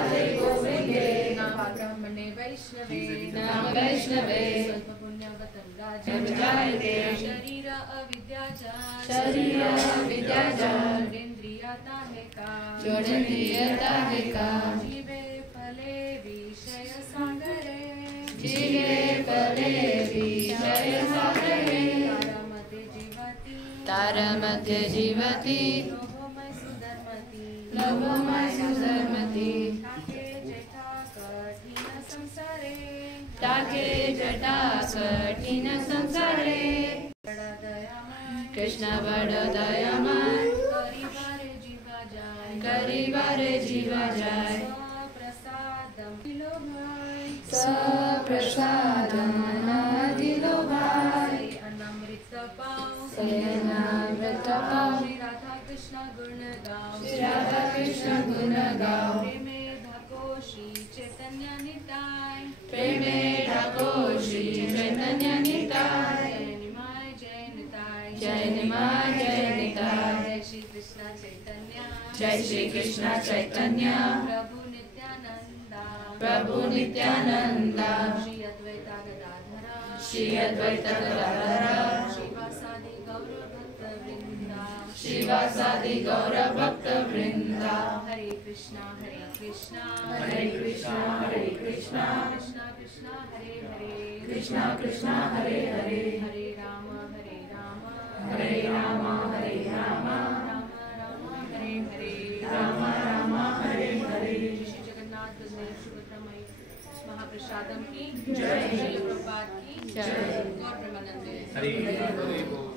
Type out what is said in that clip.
राधे गोविंदे नाम ब्रह्मणे वैष्णवे नाम वैष्णवे स्वल्प पुण्यवतं जब जायते शरीर अविद्याचा शरीर अविद्याचा जोडेंद्रियाता है का जोडेंद्रियाता है का जीवे फले विषय सागरे जीवे फले विषय सागरे तारमध्ये जीवति लोभमय सुधर्मति लोभमय सुधर्मति ताके जटा कठिन संसारे कृष्ण बड़ दयामय करीबारे जीवा जाय सप्रसादम दिलो भाई अनामृत पाओ अमृत पाओ श्री राधा कृष्ण गुण गाओ श्री राधा कृष्ण गुण गाओ प्रेमे ढको श्री चैतन्य निताय प्रेमे ढको श्री चैतन्य निताय जय निमाय जय निताय जय निमाय जय निताय जय श्री कृष्ण चैतन्य जय श्री कृष्ण चैतन्य प्रभु नित्यानंदा प्रभु नित्यानंदा श्री अद्वैता गदाधरा श्री अद्वैत गदाधरा श्रीवासादि गौर भक्त वृंदा श्रीवासादि गौर भक्त वृंदा हरे कृष्णा हरे कृष्णा हरे कृष्णा हरे कृष्णा कृष्णा कृष्णा हरे हरे कृष्णा कृष्णा हरे हरे हरे राम हरे राम हरे राम हरे राम राम राम हरे हरे राम राम हरे हरे श्री जगन्नाथ बलदेव सुभद्रा मई महाप्रसादम की जय। श्री प्रभुपाद की जय। गौर प्रेमानंद हरि बोल।